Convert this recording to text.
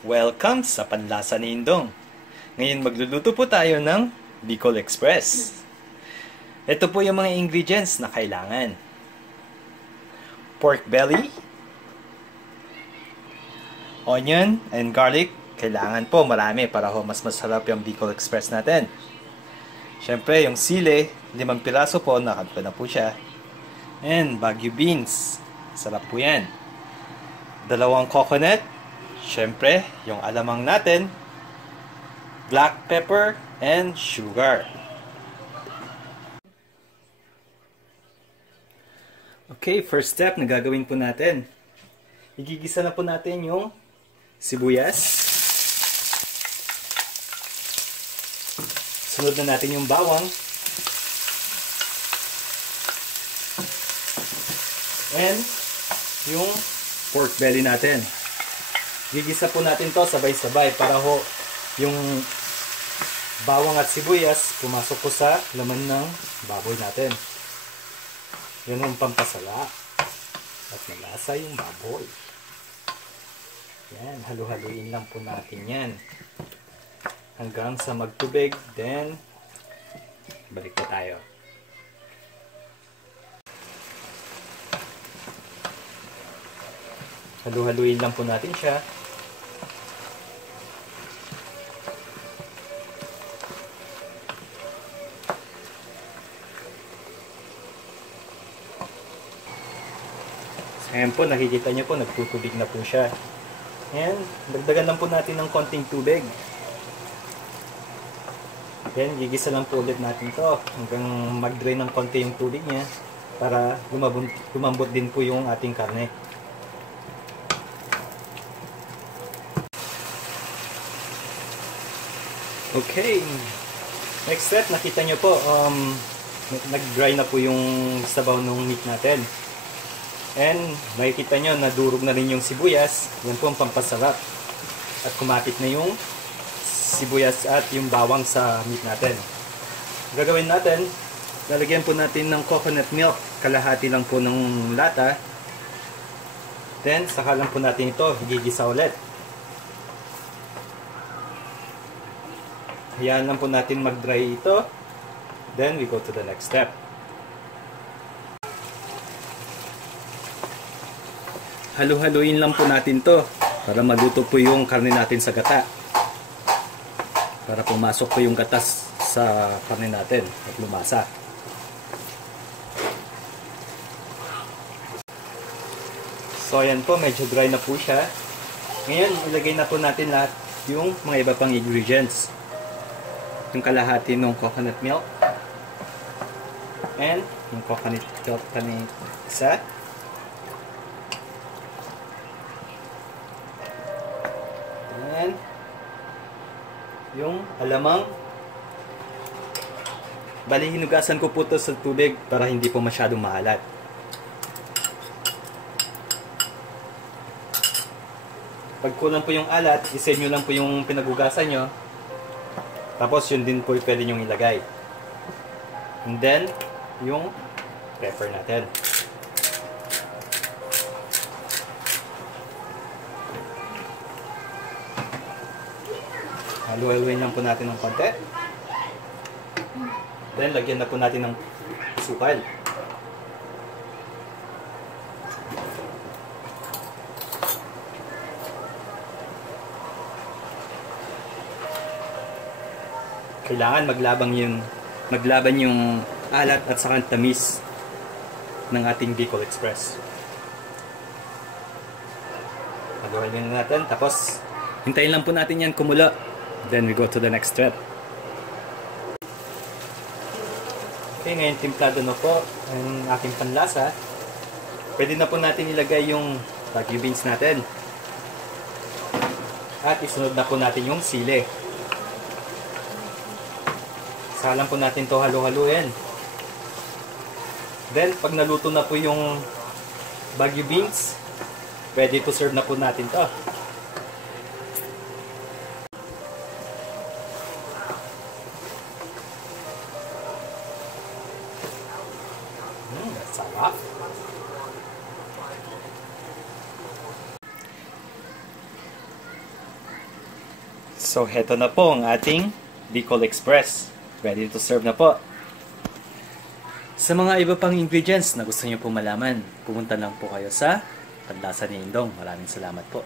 Welcome sa Panlasa ni Indong. Ngayon magluluto po tayo ng Bicol Express. Ito po yung mga ingredients na kailangan. Pork belly, onion and garlic. Kailangan po marami para mas masarap yung Bicol Express natin. Siyempre yung sili, 5 piraso po, nakadpa na po siya. And Baguio beans. Sarap po yan. 2 coconut. Siyempre, yung alamang natin, black pepper, and sugar. Okay, first step na gagawin po natin. Igigisa na po natin yung sibuyas. Sunod na natin yung bawang. And yung pork belly natin. Gigisa po natin to sabay-sabay para ho yung bawang at sibuyas pumasok po sa laman ng baboy natin. Yun ang pampasala at malasa yung baboy. Yan, halu-haluin lang po natin yan hanggang sa magtubig, then balik po tayo. Halu-haluin lang po natin siya. Ayan po, nakikita nyo po, nagtutubig na po siya. Ayan, dagdagan lang po natin ng konting tubig. Ayan, gigisa lang po ulit natin to hanggang mag-drain ng konti yung tubig niya para lumambot din po yung ating karne. Okay, next step, nakita nyo po, nag-dry na po yung sabaw ng meat natin. And makikita nyo, nadurog na rin yung sibuyas. Yan po ang pampasarap. At kumapit na yung sibuyas at yung bawang sa meat natin. Gagawin natin, lalagyan po natin ng coconut milk. Kalahati lang po ng lata. Then, saka lang po natin ito, gigisa ulit. Hayaan lang po natin mag-dry ito. Then, we go to the next step. Halu-haluin lang po natin to para maluto po yung karne natin sa gata. Para pumasok po yung gatas sa karne natin at lumasa. So ayan po, medyo dry na po siya. Ngayon, ilagay na po natin lahat yung mga iba pang ingredients. Yung kalahati ng coconut milk. And yung coconut milk kanina isa. And yung alamang, bali hinugasan ko po ito sa tubig para hindi po masyadong maalat. Pag kulang po yung alat, isave nyo lang po yung pinagugasan nyo, tapos yun din po pwede nyong ilagay. And then yung pepper natin. Halu-haluin lang po natin ng konti. Then, lagyan na po natin ng sukal. Kailangan maglaban yung alat at saka tamis ng ating Bicol Express. Halu-haluin natin, tapos hintayin lang po natin yan kumulo. Then we go to the next step. Okay, ngayon timplado na po ang aking panlasa. Pwede na po natin ilagay yung Baguio beans natin. At isunod na po natin yung sili. Saka lang po natin to halu-haluin. Then, pag naluto na po yung Baguio beans, pwede to serve na po natin to. Sarap. So, heto na po ang ating Bicol Express. Ready to serve na po. Sa mga iba pang ingredients na gusto niyo po malaman, pumunta lang po kayo sa Panlasa ni Indong. Maraming salamat po.